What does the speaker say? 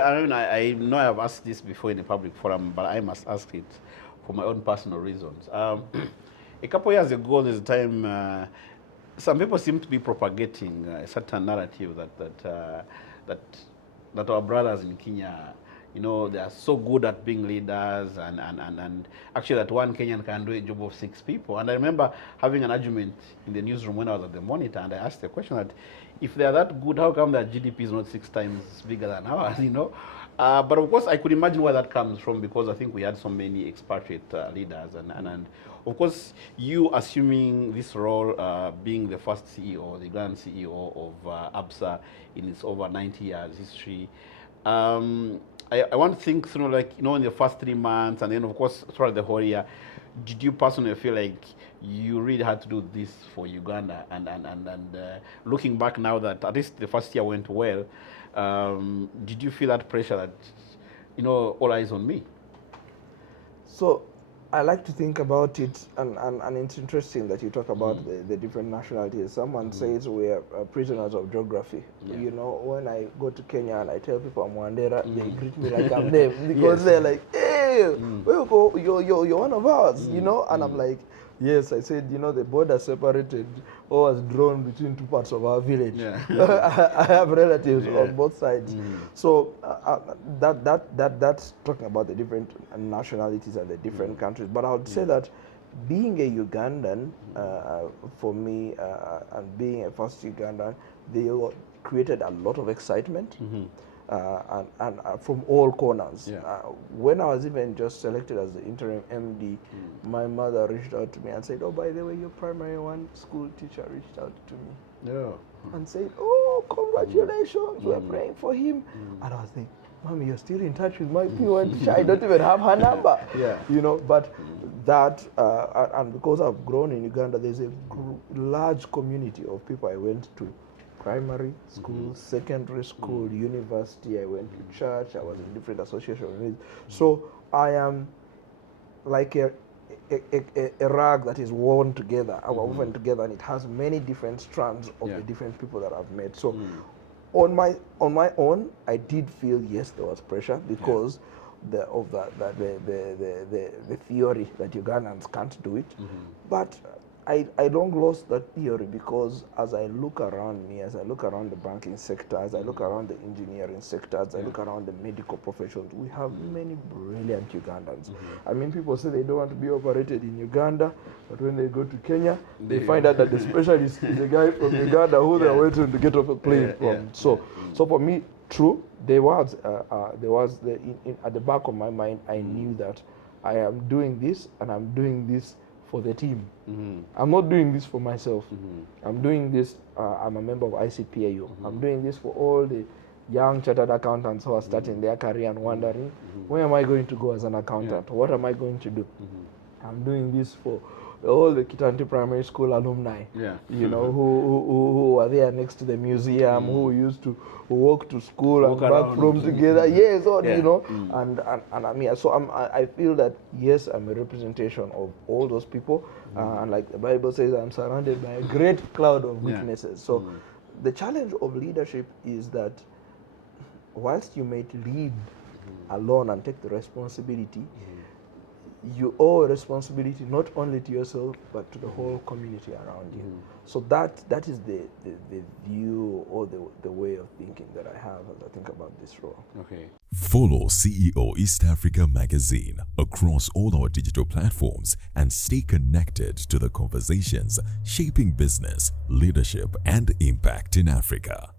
I know I've asked this before in a public forum, but I must ask it for my own personal reasons. A couple years ago, there's a time some people seem to be propagating a certain narrative that our brothers in Kenya, they are so good at being leaders, and actually that one Kenyan can do a job of 6 people. And I remember having an argument in the newsroom when I was at the Monitor, and I asked the question that if they are that good, how come their GDP is not 6 times bigger than ours, But of course, I could imagine where that comes from, because I think we had so many expatriate leaders. And of course, you assuming this role, being the first CEO, the Ugandan CEO of Absa in its over 90 years history, I want to think through, in the first 3 months, and then, of course, throughout the whole year, did you personally feel like you really had to do this for Uganda? And looking back now that at least the first year went well, did you feel that pressure that, all eyes on me? So I like to think about it, and it's interesting that you talk about the different nationalities. Someone says we are prisoners of geography. Yeah. When I go to Kenya and I tell people I'm Wandera, they greet me like I'm them, because they're like, hey, where you go? You're one of us, and I'm like, yes. I said, the border separated or was drawn between 2 parts of our village. Yeah. I have relatives on both sides. So that's talking about the different nationalities and the different countries. But I would say that being a Ugandan, for me, and being a first Ugandan, they created a lot of excitement. And from all corners. Yeah. When I was even just selected as the interim MD, my mother reached out to me and said, oh, by the way, your primary 1 school teacher reached out to me and said, oh, congratulations, we're praying for him. And I was like, Mommy, you're still in touch with my P1 teacher. I don't even have her number. But that, and because I've grown in Uganda, there's a large community of people I went to. Primary school, secondary school, university. I went to church. I was in different associations. So I am like a rag that is woven together, woven together, and it has many different strands of the different people that I've met. So on my own, I did feel, yes, there was pressure because the theory that Ugandans can't do it, but I don't lost that theory, because as I look around me, as I look around the banking sector, as I look around the engineering sector, as I look around the medical professions, we have many brilliant Ugandans. I mean, people say they don't want to be operated in Uganda, but when they go to Kenya, they find out that the specialist is a guy from Uganda who they're waiting to get off a plane from. So for me, true, there was at the back of my mind, I knew that I am doing this, and I'm doing this for the team. I'm not doing this for myself. I'm doing this, I'm a member of ICPAU. I'm doing this for all the young chartered accountants who are starting their career and wondering, where am I going to go as an accountant? What am I going to do? I'm doing this for all the Kitanti Primary School alumni, who are there next to the museum, who used to walk to school and back from together. And I mean, so I feel that, yes, I'm a representation of all those people, and like the Bible says, I'm surrounded by a great cloud of witnesses. So the challenge of leadership is that whilst you may lead alone and take the responsibility, you owe a responsibility not only to yourself but to the whole community around you. So that is the view or the way of thinking that I have as I think about this role. Okay. Follow CEO East Africa Magazine across all our digital platforms and stay connected to the conversations shaping business, leadership, and impact in Africa.